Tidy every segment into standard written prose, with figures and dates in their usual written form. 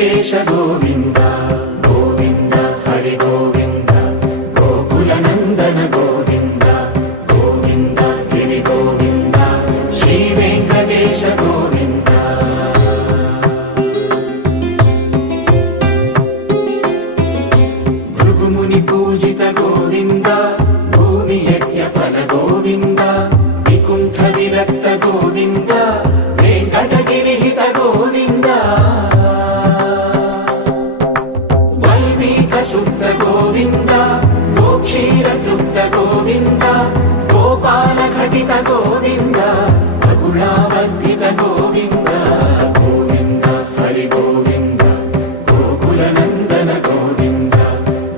వెంకటేశ గోవింద గోవింద హరి గోవింద గోకుల నందన గోవింద గోవింద గిరి గోవింద శ్రీ వెంకటేశ గోవింద భృగుముని పూజిత గోవింద భూమి యజ్ఞ ఫల గోవింద వికుంఠ విరక్త గోవింద వెంకటగిరి హిత గోవింద వల్మీక శుద్ధ గోవింద గోక్షీర తృప్త గోవింద గోపాల ఘటిత గోవింద బహుళావర్ధిత గోవింద గోవింద హరి గోవింద గోకుల నందన గోవింద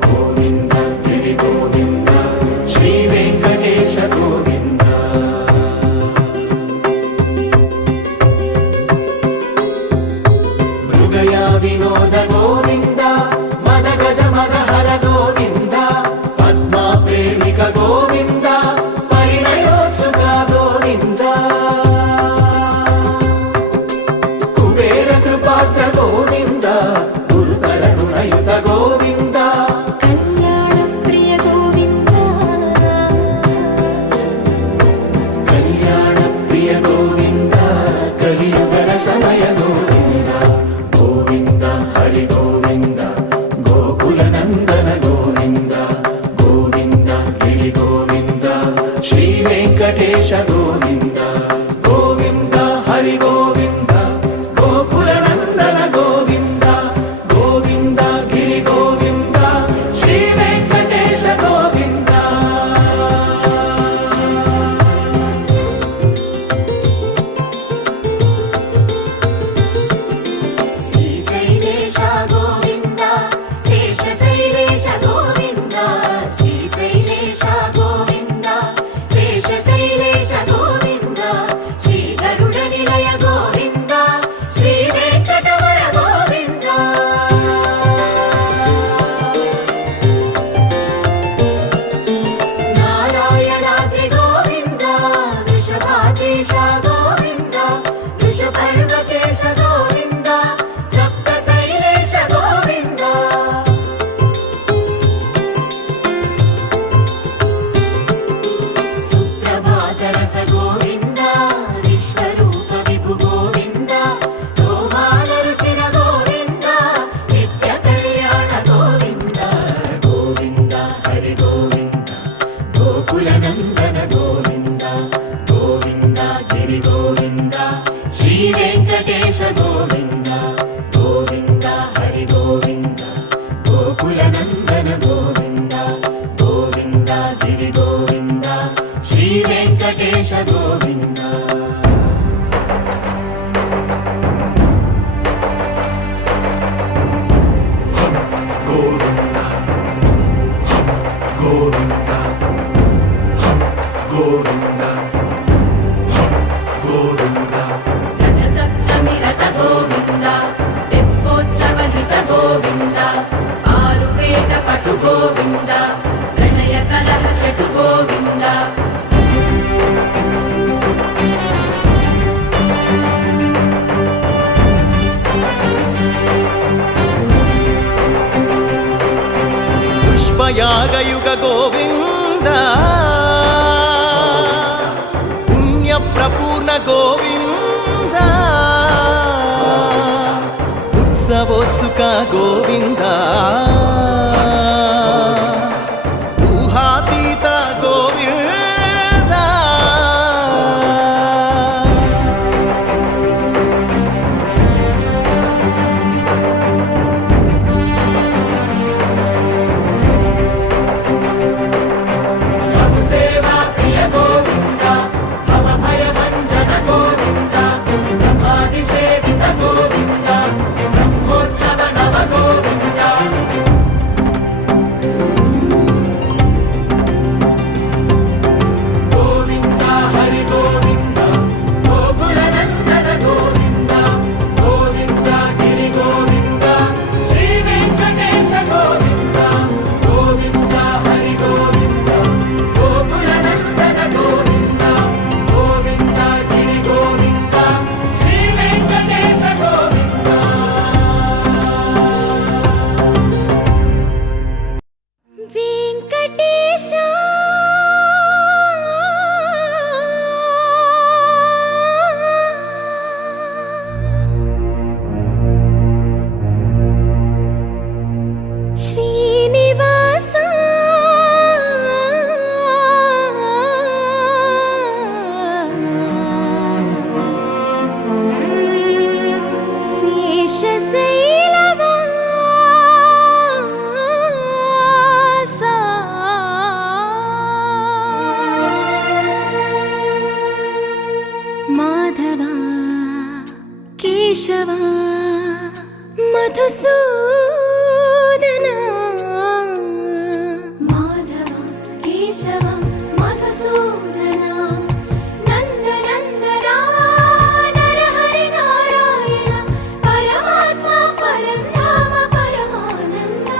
గోవింద గిరి గోవింద శ్రీ వెంకటేశ గోవింద మృగయా వినోద గోవింద మద గజ మద హర గోవింద పద్మా ప్రేమిక గోవింద పరిణయోత్సుక గోవింద కుబేర కృపాత్ర గోవింద గురుతర రుణయుత గోవింద కళ్యాణ ప్రియ గోవింద కళ్యాణ ప్రియ గోవింద కలియుగ రసమయ గోవింద గోవింద హరి గోవింద గోకుల నందన గోవింద గోవింద గిరి గోవింద శ్రీ వెంకటేశ గోవింద గోవింద హరి గోవింద గోకుల నందన గోవింద గోవింద గిరి గోవింద శ్రీ వెంకటేశ గోవింద శ్రీశైలేశ గోవింద శేషశైలేశ గోవింద శ్రీశైలేశ గోవింద శేషశైలేశ గోవింద శ్రీ గరుడ నిలయ గోవింద శ్రీ వెంకటవర గోవింద నారాయణాద్రి గోవింద వృషభాదేశ గోవింద వృషపర్వకేశ గోవింద సప్తశైలేశ గోవింద సుప్రభాతరస గోవింద విశ్వరూప విభు గోవింద గోమాల రుచిర గోవింద నిత్య కళ్యాణ గోవింద గోవింద హరి గోవింద గోకుల నందన గోవింద గోవింద గిరి గోవింద శ్రీ వెంకటేశ గోవింద గోవింద హరి గోవింద గోకుల నందన గోవింద గోవింద గిరి గోవింద శ్రీ వెంకటేశ గోవింద గోవింద గోవింద గోవింద గోవింద రథ సప్తమి రథ గోవింద తెప్పోత్సవ హిత గోవింద ఆరువేద పటు గోవింద ప్రణయ కలహ చటు గోవింద పుష్పయాగయుగ గోవింద పుణ్యప్రపూర్ణ గోవింద ఉత్సవోత్సుక గోవింద ఊహాతీత గోవింద సేవా ప్రియ గోవింద భవ భయ భంజన గోవింద బ్రహ్మాది సేవిత గోవింద బ్రహ్మోత్సవ నవ గోవింద మధుసూదన మాధవ కేశవ మధుసూదన నందనందన నరహరి నారాయణ పరమాత్మ పరంధామ పరమానంద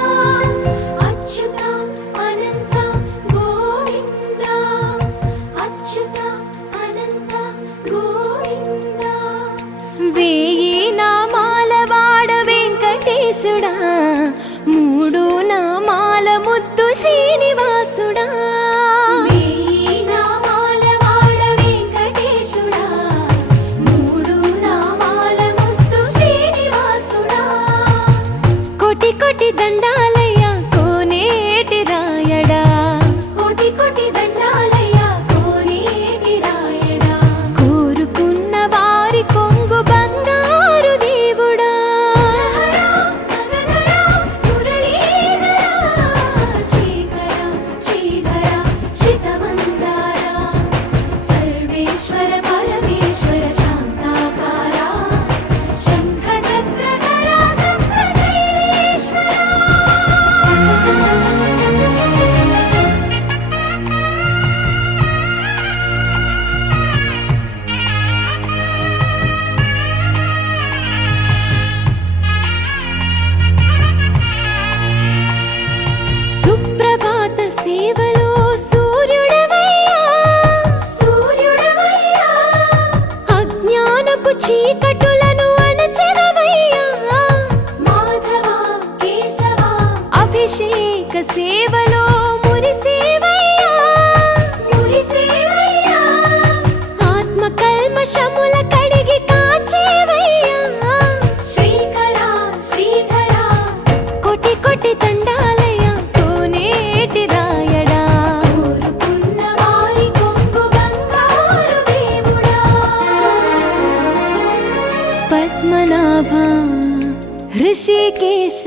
అచ్యుత అనంత గోవింద అచ్యుత అనంత గోవింద వేయి నామాల వాడ వెంకటేశుడా మూడు నామాల ముద్దు శ్రీనివాసుడా వేయి నామాల వాడ వెంకటేశుడా మూడు నామాల ముద్దు శ్రీనివాసుడా కోటి కోటి దండాలయ్య కోనేటి రాయడా కోటి కోటి దండాలయ్య కోనేటి రాయడా కోరుకున్న వారి కొంగు బంగారు దేవుడా శ్రీకర శ్రీధర శ్రితమందార సర్వేశ్వర పరమేశ్వర శాంతాకార శంఖ చక్రధర సప్తశైలేశ్వర సుప్రభాత సేవలో సూర్యుడవయ్యా సూర్యుడవయ్యా అజ్ఞానపు చీకటులను అణచెదవయ్యా మాధవ కేశవ అభిషేక సేవలో మురిసేవయ్యా మురిసేవయ్యా ఆత్మ కల్మషముల కడిగి కాచేవయ్యా శ్రీకర శ్రీధర కోటి కోటి దండాలయ కోనేటి రాయడా కోరుకున్న వారి కొంగు బంగారు దేవుడా పద్మనాభ హృషికేశ